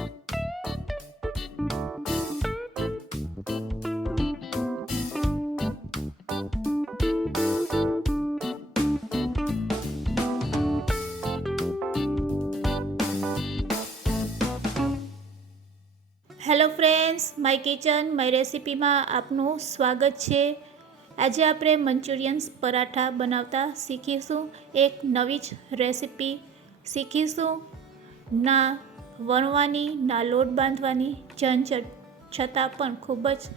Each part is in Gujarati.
Hello friends, my kitchen my રેસિપીમાં આપનું સ્વાગત છે। આજે આપણે મંચુરિયન્સ પરાઠા બનાવતા શીખીશું। એક નવી જ રેસિપી શીખીશું। ના વણવાની ના લોટ બાંધવાની ઝંઝટ છતાં પણ ખૂબ જ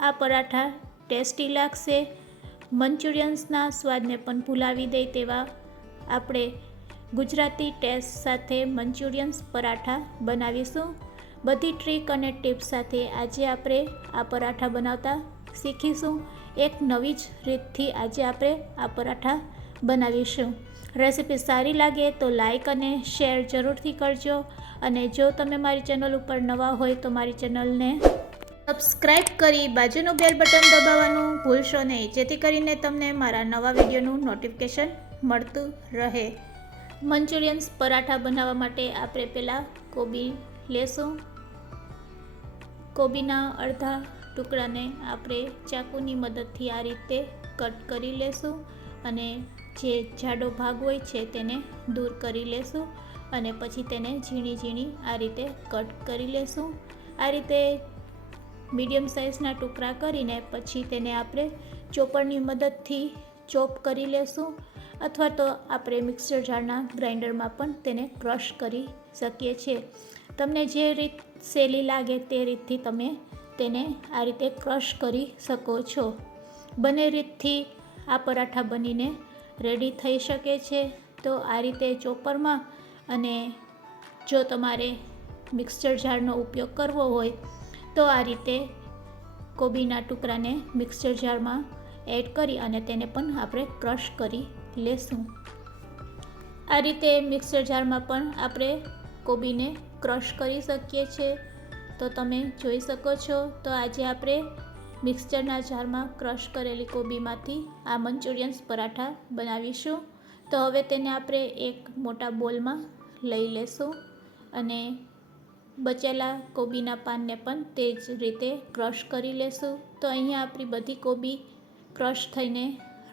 આ પરાઠા ટેસ્ટી લાગશે। મંચુરિયન્સના સ્વાદને પણ ભૂલાવી દે તેવા આપણે ગુજરાતી ટેસ્ટ સાથે મંચુરિયન્સ પરાઠા બનાવીશું। બધી ટ્રીક અને ટિપ્સ સાથે આજે આપણે આ પરાઠા બનાવતા શીખીશું। એક નવી જ રીતથી આજે આપણે આ પરાઠા બનાવીશું। રેસિપી સારી લાગે તો લાઈક અને શેર જરૂરથી કરજો, અને જો તમે મારી ચેનલ ઉપર નવા હોય તો મારી ચેનલને સબસ્ક્રાઈબ કરી બાજુનું બેલ બટન દબાવવાનું ભૂલશો નહીં, જેથી કરીને તમને મારા નવા વિડીયોનું નોટિફિકેશન મળતું રહે। મંચુરિયન્સ પરાઠા બનાવવા માટે આપણે પહેલાં કોબી લેશું। કોબીના અડધા ટુકડાને આપણે ચાકુની મદદથી આ રીતે કટ કરી લેશું, અને જે જાડો ભાગ હોય છે તેને દૂર કરી લેશું, અને પછી તેને ઝીણી ઝીણી આ રીતે કટ કરી લેશું। આ રીતે મીડિયમ સાઇઝના ટુકડા કરીને પછી તેને આપણે ચોપરની મદદથી ચોપ કરી લેશું, અથવા તો આપણે મિક્સર જારના ગ્રાઇન્ડરમાં પણ તેને ક્રશ કરી શકીએ છીએ। તમને જે રીત સહેલી લાગે તે રીતથી તમે તેને આ રીતે ક્રશ કરી શકો છો। બંને રીતથી આ પરાઠા બનીને રેડી થઈ શકે છે। તો આ રીતે ચોપરમાં, અને જો તમારે મિક્સર જારનો ઉપયોગ કરવો હોય તો આ રીતે કોબીના ટુકડાને મિક્સર જારમાં એડ કરી અને તેને પણ આપણે ક્રશ કરી લેશું। આ રીતે મિક્સર જારમાં પણ આપણે કોબીને ક્રશ કરી શકીએ છીએ। તો તમે જોઈ શકો છો। તો આજે આપણે મિક્સરના જારમાં ક્રશ કરેલી કોબીમાંથી આ મંચુરિયન્સ પરાઠા બનાવીશું। તો હવે તેને આપણે એક મોટા બોલમાં લઈ લેશું, અને બચેલા કોબીના પાનને પણ તે જ રીતે ક્રશ કરી લેશું। તો અહીંયા આપણી બધી કોબી ક્રશ થઈને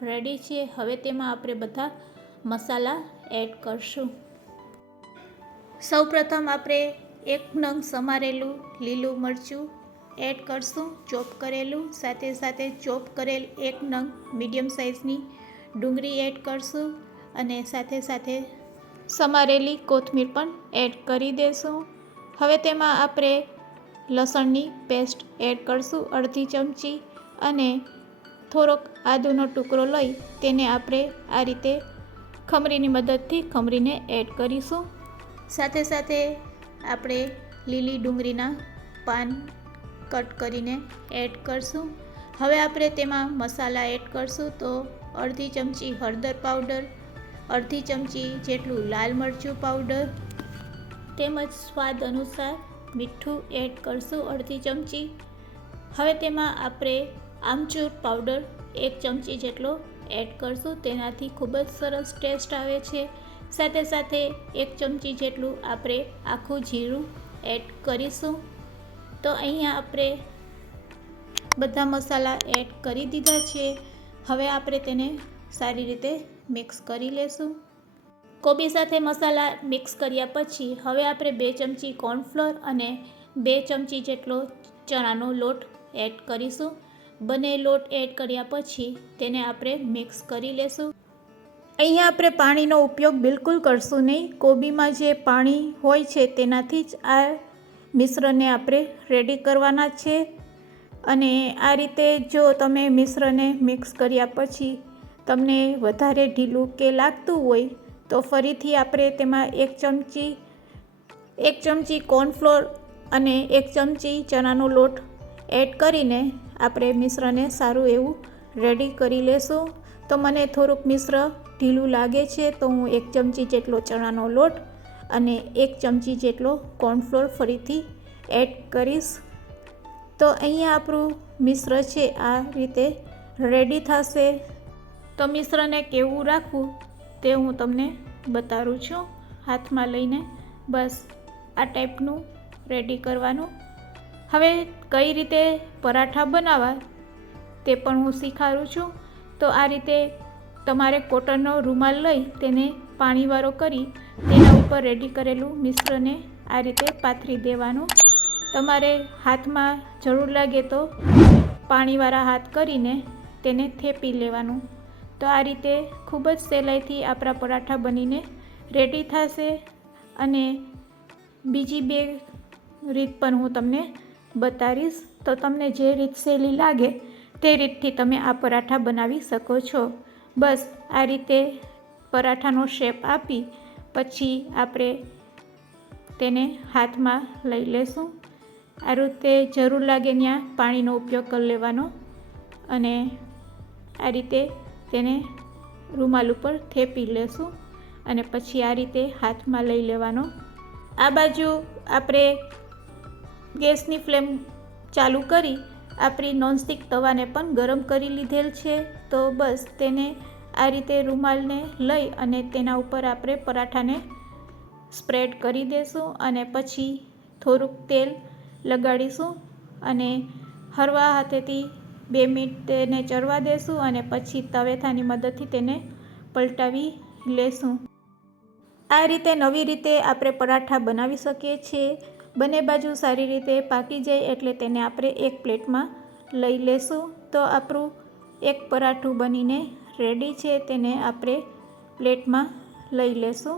રેડી છે। હવે તેમાં આપણે બધા મસાલા એડ કરશું। સૌપ્રથમ આપણે 1 નંગ સમારેલું લીલું મરચું એડ કરશું, ચોપ કરેલું। સાથે સાથે ચોપ કરેલ 1 નંગ મીડિયમ સાઇઝની ડુંગળી એડ કરશું, અને સાથે સાથે સમારેલી કોથમીર પણ એડ કરી દેશું। હવે તેમાં આપણે લસણની પેસ્ટ એડ કરશું અડધી ચમચી, અને થોડોક આદુનો ટુકડો લઈ તેને આપણે આ રીતે ખમરીની મદદથી ખમરીને એડ કરીશું। સાથે સાથે આપણે લીલી ડુંગળીના પાન કટ કરીને એડ કરશું। હવે આપણે તેમાં મસાલા એડ કરશું। તો અડધી ચમચી હળદર પાવડર, અડધી ચમચી જેટલું લાલ મરચું પાવડર, તેમજ સ્વાદ અનુસાર મીઠું એડ કરશું અડધી ચમચી। હવે તેમાં આપણે આમચૂર પાવડર 1 ચમચી જેટલો એડ કરશું, તેનાથી ખૂબ જ સરસ ટેસ્ટ આવે છે। સાથે સાથે 1 ચમચી જેટલું આપણે આખું જીરું એડ કરીશું। તો અહીંયા આપણે બધા મસાલા એડ કરી દીધા છે। હવે આપણે તેને સારી રીતે મિક્સ કરી લેશું। કોબી સાથે મસાલા મિક્સ કર્યા પછી હવે આપણે 2 ચમચી કોર્નફ્લોર અને 2 ચમચી જેટલો ચણાનો લોટ એડ કરીશું। બંને લોટ એડ કર્યા પછી તેને આપણે મિક્સ કરી લેશું। અહીંયા આપણે પાણીનો ઉપયોગ બિલકુલ કરશું નહીં। કોબીમાં જે પાણી હોય છે તેનાથી જ આ મિશ્રણને આપણે રેડી કરવાના છે। અને આ રીતે જો તમે મિશ્રણને મિક્સ કર્યા પછી તમને વધારે ઢીલું કે લાગતું હોય તો ફરીથી આપણે તેમાં 1 ચમચી કોર્નફ્લોર અને 1 ચમચી ચણાનો લોટ એડ કરીને આપણે મિશ્રણને સારું એવું રેડી કરી લેશું। તો મને થોડુંક મિશ્ર ઢીલું લાગે છે, તો હું 1 ચમચી જેટલો ચણાનો લોટ અને 1 ચમચી જેટલો કોર્નફ્લોર ફરીથી એડ કરીશ। તો અહીંયા આપણું મિશ્ર છે આ રીતે રેડી થશે। તો મિશ્રને કેવું રાખવું તે હું તમને બતાવું છું। હાથમાં લઈને બસ આ ટાઈપનું રેડી કરવાનું. હવે કઈ રીતે પરાઠા બનાવવા તે પણ હું શીખવાડું છું. તો આ રીતે તમારે કોટનનો રૂમાલ લઈ તેને પાણીવાળો કરી તેના ઉપર રેડી કરેલું મિશ્રણને આ રીતે પાથરી દેવાનું. તમારે હાથમાં જરૂર લાગે તો પાણીવાળા હાથ કરીને તેને થેપી લેવાનું. તો આ રીતે ખૂબ જ સહેલાઈથી આપણા પરાઠા બનીને રેડી થશે. અને બીજી બે રીત પણ હું તમને બતાવીશ. તો તમને જે રીત સહેલી લાગે તે રીતથી તમે આ પરાઠા બનાવી શકો છો. બસ આ રીતે પરાઠાનો શેપ આપી પછી આપણે તેને હાથમાં લઈ લેશું. આ રીતે જરૂર લાગે ત્યાં પાણીનો ઉપયોગ કરી લેવાનો અને આ રીતે તેને રૂમાલ ઉપર થેપી લેશું અને પછી આ રીતે હાથમાં લઈ લેવાનો. આ બાજુ આપણે ગેસની ફ્લેમ ચાલુ કરી આપણી નોનસ્ટિક તવાને પણ ગરમ કરી લીધેલ છે. તો બસ તેને આ રીતે રૂમાલને લઈ અને તેના ઉપર આપણે પરાઠાને સ્પ્રેડ કરી દઈશું અને પછી થોડુંક તેલ લગાડીશું અને હળવા હાથેથી 2 મિનિટ તેને ચડવા દેશું અને પછી તવેથાની મદદથી તેને પલટાવી લેશું. આ રીતે નવી રીતે આપણે પરાઠા બનાવી શકીએ છીએ. બંને બાજુ સારી રીતે પાકી જાય એટલે તેને આપણે એક પ્લેટમાં લઈ લેશું. તો આપણું એક પરાઠું બનીને રેડી છે, તેને આપણે પ્લેટમાં લઈ લેશું.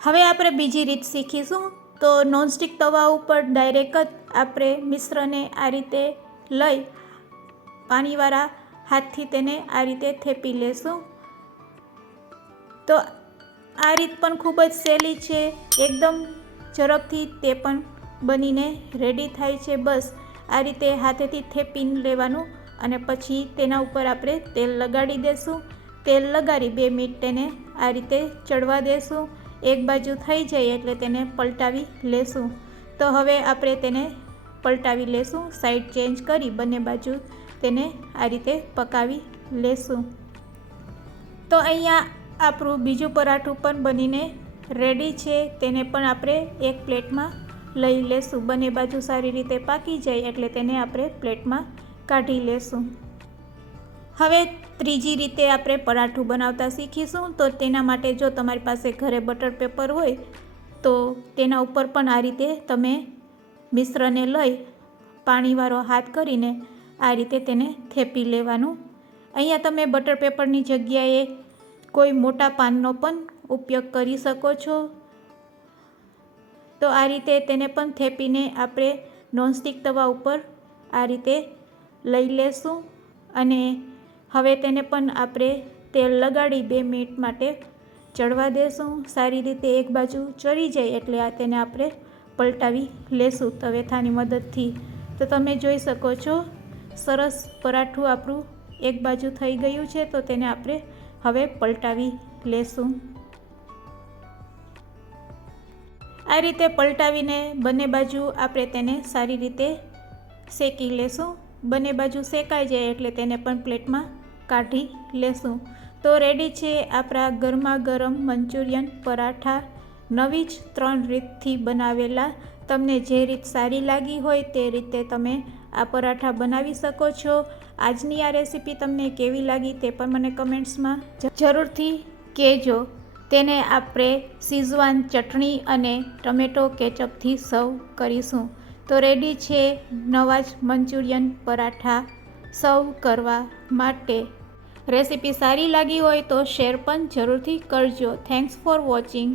હવે આપણે બીજી રીત શીખીશું. તો નોનસ્ટિક તવા ઉપર ડાયરેક્ટ જ આપણે મિશ્રણને આ રીતે લઈ પાણીવાળા હાથથી તેને આ રીતે થેપી લેશું. તો આ રીત પણ ખૂબ જ સહેલી છે, એકદમ ઝડપથી તે પણ બનીને રેડી થાય છે. બસ આ રીતે હાથેથી થેપી લેવાનું અને પછી તેના ઉપર આપણે તેલ લગાડી દેશું. તેલ લગાડી 2 મિનિટ તેને આ રીતે ચડવા દેશું. એક બાજુ થઈ જાય એટલે તેને પલટાવી લેશું. તો હવે આપણે તેને પલટાવી લેશું. સાઈડ ચેન્જ કરી બંને બાજુ તેને આ રીતે પકાવી લેશું. તો અહીંયા આપણું બીજું પરાઠું પણ બનીને રેડી છે, તેને પણ આપણે એક પ્લેટમાં લઈ લેશું. બંને બાજુ સારી રીતે પાકી જાય એટલે તેને આપણે પ્લેટમાં કાઢી લેશું. હવે ત્રીજી રીતે આપણે પરાઠું બનાવતા શીખીશું. તો તેના માટે જો તમારી પાસે ઘરે બટર પેપર હોય તો તેના ઉપર પણ આ રીતે તમે મિશ્રણને લઈ પાણીવાળો હાથ કરીને આ રીતે તેને થેપી લેવાનું. અહીંયા તમે બટર પેપરની જગ્યાએ કોઈ મોટા પાનનો પણ ઉપયોગ કરી શકો છો. તો આ રીતે તેને પણ થેપીને આપણે નોનસ્ટિક તવા ઉપર આ રીતે લઈ લેશું અને હવે તેને પણ આપણે તેલ લગાડી 2 મિનિટ માટે ચડવા દેશું. સારી રીતે એક બાજુ ચડી જાય એટલે તેને આપણે પલટાવી લેશું તવેથાની મદદથી. તો તમે જોઈ શકો છો સરસ પરાઠું આપણું એક બાજુ થઈ ગયું છે. તો તેને આપણે હવે પલટાવી લેશું. આ રીતે પલટાવીને બંને બાજુ આપણે તેને સારી રીતે શેકી લેશું. બંને બાજુ શેકાઈ જાય એટલે તેને પણ પ્લેટમાં કાઢી લેશું. તો રેડી છે આપણા ગરમા ગરમ મંચુરિયન પરાઠા, નવી જ 3 રીતથી બનાવેલા. તમને જે રીત સારી લાગી હોય તે રીતે તમે આ પરાઠા બનાવી શકો છો. આજની આ રેસીપી તમને કેવી લાગી તે પણ મને કમેન્ટ્સમાં જરૂરથી કહેજો. તેને આપણે શીઝવાન ચટણી અને ટમેટો કેચઅપથી સર્વ કરીશું. તો રેડી છે નવા જ મંચુરિયન પરાઠા સર્વ કરવા માટે. રેસીપી સારી લાગી હોય તો શેર પણ જરૂરથી કરજો. Thanks for watching.